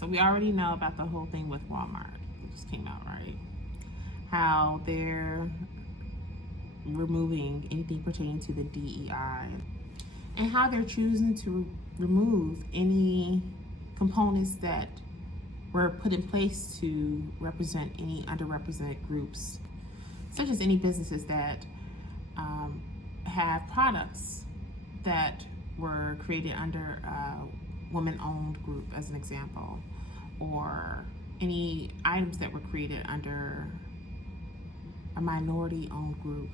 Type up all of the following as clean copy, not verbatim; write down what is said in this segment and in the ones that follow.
So we already know about the whole thing with Walmart. It just came out, right? How they're removing anything pertaining to the DEI, and how they're choosing to remove any components that were put in place to represent any underrepresented groups, such as any businesses that have products that were created under a woman-owned group, as an example, or any items that were created under a minority-owned group,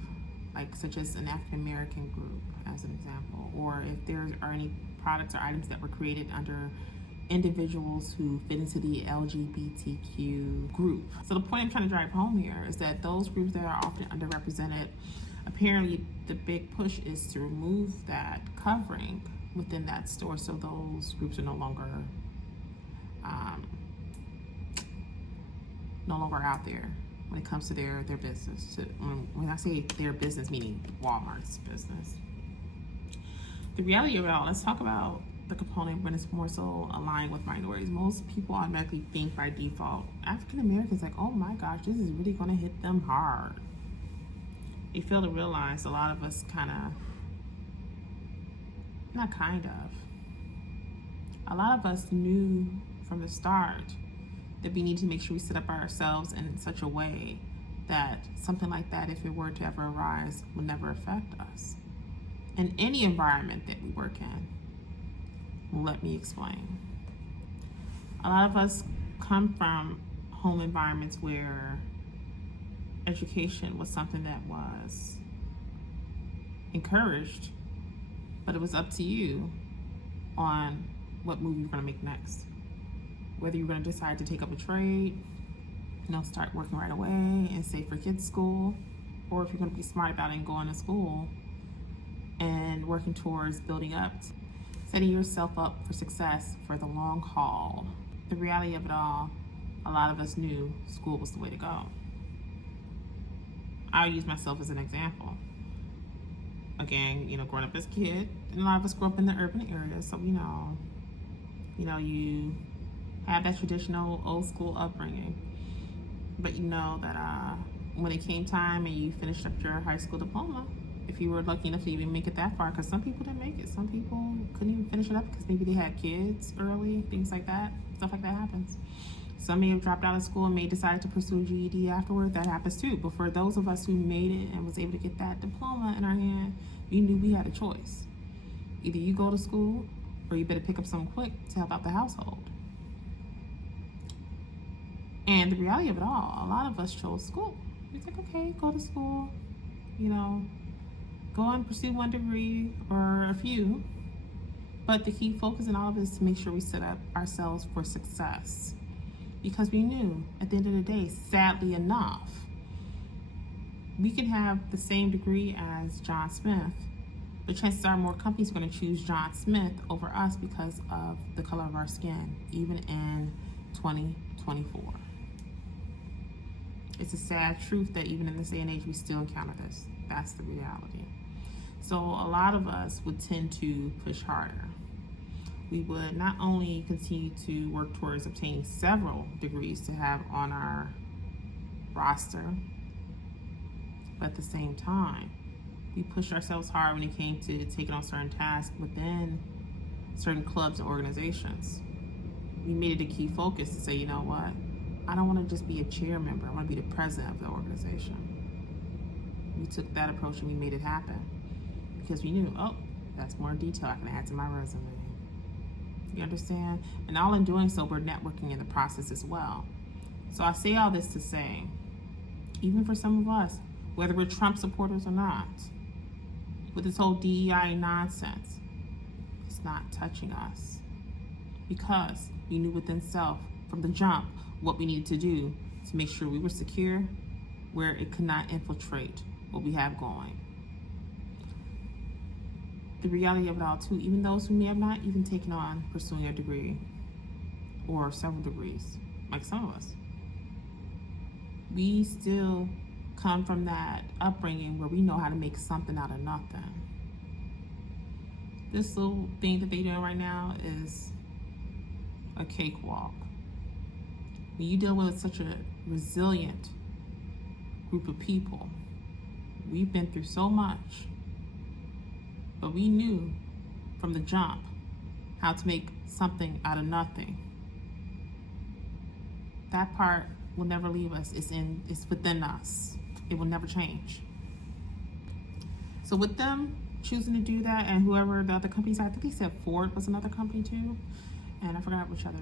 like such as an African American group, as an example, or if there are any products or items that were created under individuals who fit into the LGBTQ group. So the point I'm trying to drive home here is that those groups that are often underrepresented, apparently the big push is to remove that covering within that store, so those groups are no longer out there when it comes to their business. When I say their business, meaning Walmart's business. The reality of it all, let's talk about the component when it's more so aligned with minorities. Most people automatically think by default, African Americans, like, oh my gosh, this is really gonna hit them hard. They fail to realize a lot of us a lot of us knew from the start that we need to make sure we set up ourselves in such a way that something like that, if it were to ever arise, would never affect us in any environment that we work in. Let me explain. A lot of us come from home environments where education was something that was encouraged, but it was up to you on what move you're going to make next. Whether you're going to decide to take up a trade, start working right away and save for kids' school, or if you're going to be smart about it and going to school and working towards building up, setting yourself up for success for the long haul. The reality of it all, a lot of us knew school was the way to go. I'll use myself as an example. Again, growing up as a kid, and a lot of us grew up in the urban area, so you have that traditional old school upbringing. But you know that when it came time and you finished up your high school diploma, if you were lucky enough to even make it that far, because some people didn't make it. Some people couldn't even finish it up because maybe they had kids early, things like that. Stuff like that happens. Some may have dropped out of school and may decide to pursue GED afterward. That happens too. But for those of us who made it and was able to get that diploma in our hand, we knew we had a choice. Either you go to school or you better pick up something quick to help out the household. And the reality of it all, a lot of us chose school. It's like, okay, go to school, go and pursue one degree or a few. But the key focus in all of it is to make sure we set up ourselves for success. Because we knew at the end of the day, sadly enough, we can have the same degree as John Smith, but chances are more companies are going to choose John Smith over us because of the color of our skin, even in 2024. It's a sad truth that even in this day and age, we still encounter this. That's the reality. So a lot of us would tend to push harder. We would not only continue to work towards obtaining several degrees to have on our roster, but at the same time, we pushed ourselves hard when it came to taking on certain tasks within certain clubs and organizations. We made it a key focus to say, you know what? I don't want to just be a chair member. I want to be the president of the organization. We took that approach and we made it happen because we knew, that's more detail I can add to my resume. You understand? And all in doing so, we're networking in the process as well. So I say all this to say, even for some of us, whether we're Trump supporters or not, with this whole DEI nonsense, it's not touching us. Because we knew within self, from the jump, what we needed to do to make sure we were secure where it could not infiltrate what we have going. The reality of it all too, even those who may have not even taken on pursuing a degree or several degrees, like some of us, we still come from that upbringing where we know how to make something out of nothing. This little thing that they're doing right now is a cakewalk. when you deal with such a resilient group of people, we've been through so much, but we knew from the jump how to make something out of nothing. That part will never leave us. It's within us. It will never change. So with them choosing to do that, and whoever the other companies, I think they said Ford was another company too, and I forgot which other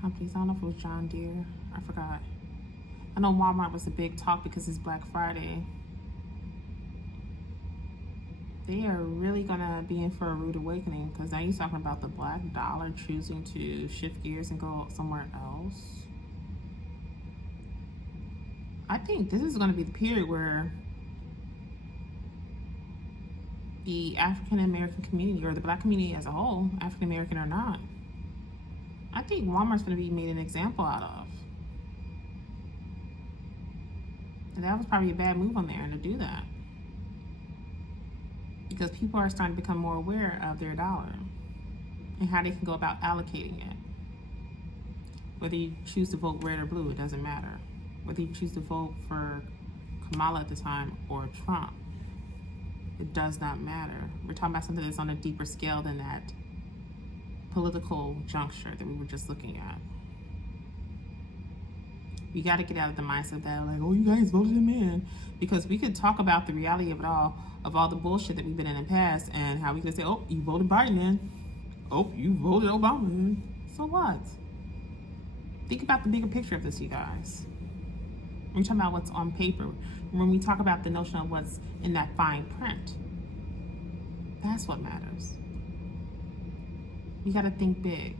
companies. I don't know if it was John Deere. I forgot. I know Walmart was a big talk because it's Black Friday. They are really gonna be in for a rude awakening, because now you're talking about the black dollar choosing to shift gears and go somewhere else. I think this is gonna be the period where the African American community, or the black community as a whole, African American or not, I think Walmart's gonna be made an example out of. And that was probably a bad move on there to do that, because people are starting to become more aware of their dollar and how they can go about allocating it. Whether you choose to vote red or blue, it doesn't matter. Whether you choose to vote for Kamala at the time or Trump, it does not matter. We're talking about something that's on a deeper scale than that political juncture that we were just looking at. We got to get out of the mindset that, like, oh, you guys voted him in. Because we could talk about the reality of it all, of all the bullshit that we've been in the past, and how we could say, oh, you voted Biden in. Oh, you voted Obama in. So what? Think about the bigger picture of this, you guys. We're talking about what's on paper. When we talk about the notion of what's in that fine print, that's what matters. We got to think big.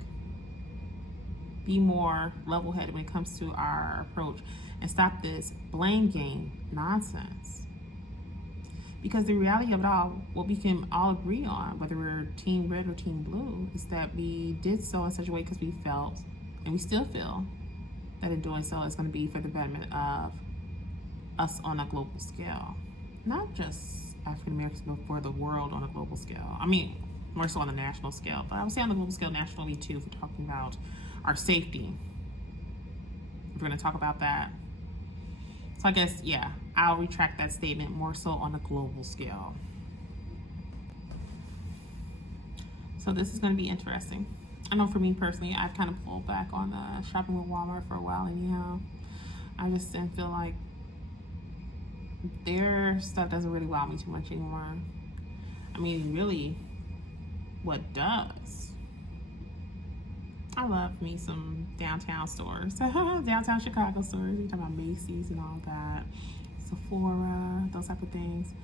Be more level-headed when it comes to our approach, and stop this blame game nonsense. Because the reality of it all, what we can all agree on, whether we're team red or team blue, is that we did so in such a way because we felt, and we still feel, that in doing so is going to be for the betterment of us on a global scale. Not just African Americans, but for the world on a global scale. I mean, more so on the national scale, but I would say on the global scale nationally too, if we're talking about our safety. If we're going to talk about that. So I guess, yeah, I'll retract that statement, more so on a global scale. So this is going to be interesting. I know for me personally, I've kind of pulled back on shopping with Walmart for a while anyhow. I just didn't feel like their stuff doesn't really wow me too much anymore. I mean, really, what does? I love me some downtown stores, downtown Chicago stores. You're talking about Macy's and all that, Sephora, those type of things.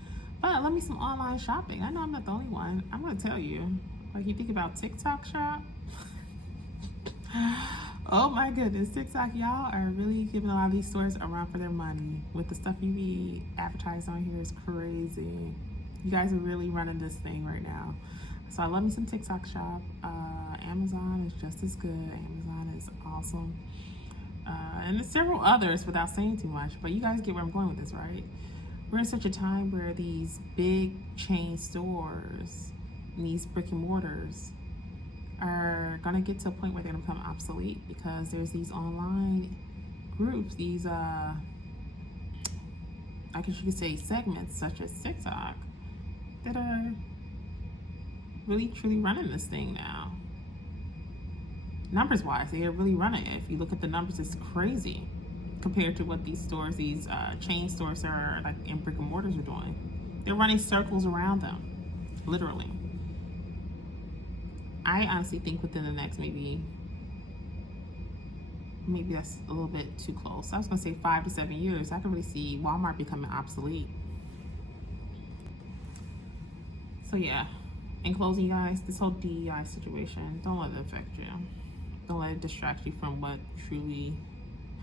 But I love me some online shopping. I know I'm not the only one. I'm gonna tell you, like, you think about TikTok shop. Oh my goodness, TikTok, y'all are really giving a lot of these stores a run for their money. With the stuff you be advertised on here is crazy. You guys are really running this thing right now. So I love me some TikTok shop. Amazon is just as good. Amazon is awesome. And there's several others without saying too much, but you guys get where I'm going with this, right? We're in such a time where these big chain stores and these brick and mortars are gonna get to a point where they're gonna become obsolete, because there's these online groups, these I guess you could say segments such as TikTok, that are really truly running this thing now. Numbers wise, they are really running it. If you look at the numbers, it's crazy compared to what these stores, these chain stores are like in brick and mortars are doing. They're running circles around them, literally. I honestly think within the next maybe that's a little bit too close. I was gonna say 5 to 7 years. I can really see Walmart becoming obsolete. So yeah, in closing, you guys, this whole DEI situation, don't let it affect you. Don't let it distract you from what truly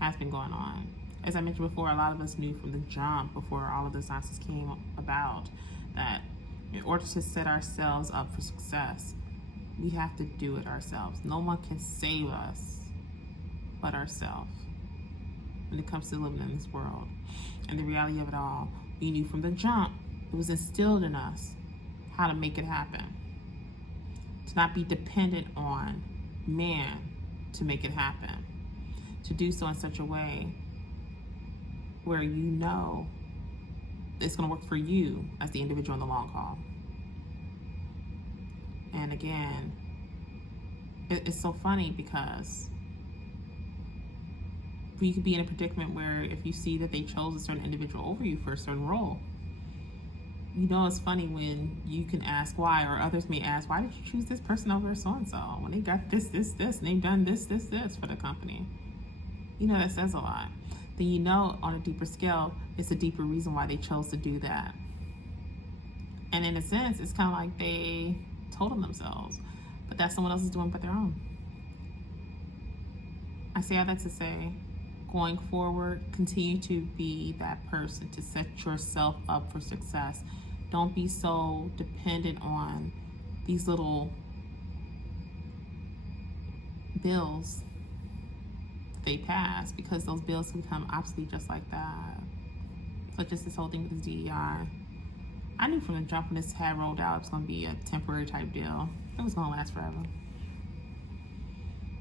has been going on. As I mentioned before, a lot of us knew from the jump, before all of this nonsense came about, that in order to set ourselves up for success, we have to do it ourselves. No one can save us but ourselves when it comes to living in this world. And the reality of it all, we knew from the jump, it was instilled in us how to make it happen. To not be dependent on man to make it happen. to do so in such a way where you know it's going to work for you as the individual in the long haul. And again, it's so funny because you could be in a predicament where if you see that they chose a certain individual over you for a certain role, you know it's funny when you can ask why, or others may ask, why did you choose this person over so-and-so when they got this, and they've done this for the company? You know, that says a lot. Then you know on a deeper scale, it's a deeper reason why they chose to do that. And in a sense, it's kind of like they told them themselves, but that someone else is doing but their own. I say all that to say, going forward, continue to be that person to set yourself up for success. Don't be so dependent on these little bills they pass, because those bills can become obsolete just like that. So just this whole thing with this DEI, I knew from the jump when this had rolled out it was going to be a temporary type deal. It was going to last forever.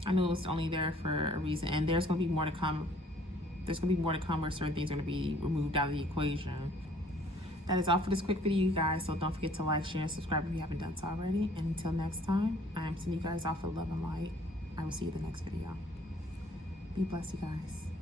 I knew it was only there for a reason, and there's going to be more to come. There's going to be more to come where certain things are going to be removed out of the equation. That is all for this quick video, you guys. So don't forget to like, share, and subscribe if you haven't done so already. And until next time, I am sending you guys off with love and light. I will see you in the next video. Be blessed, you guys.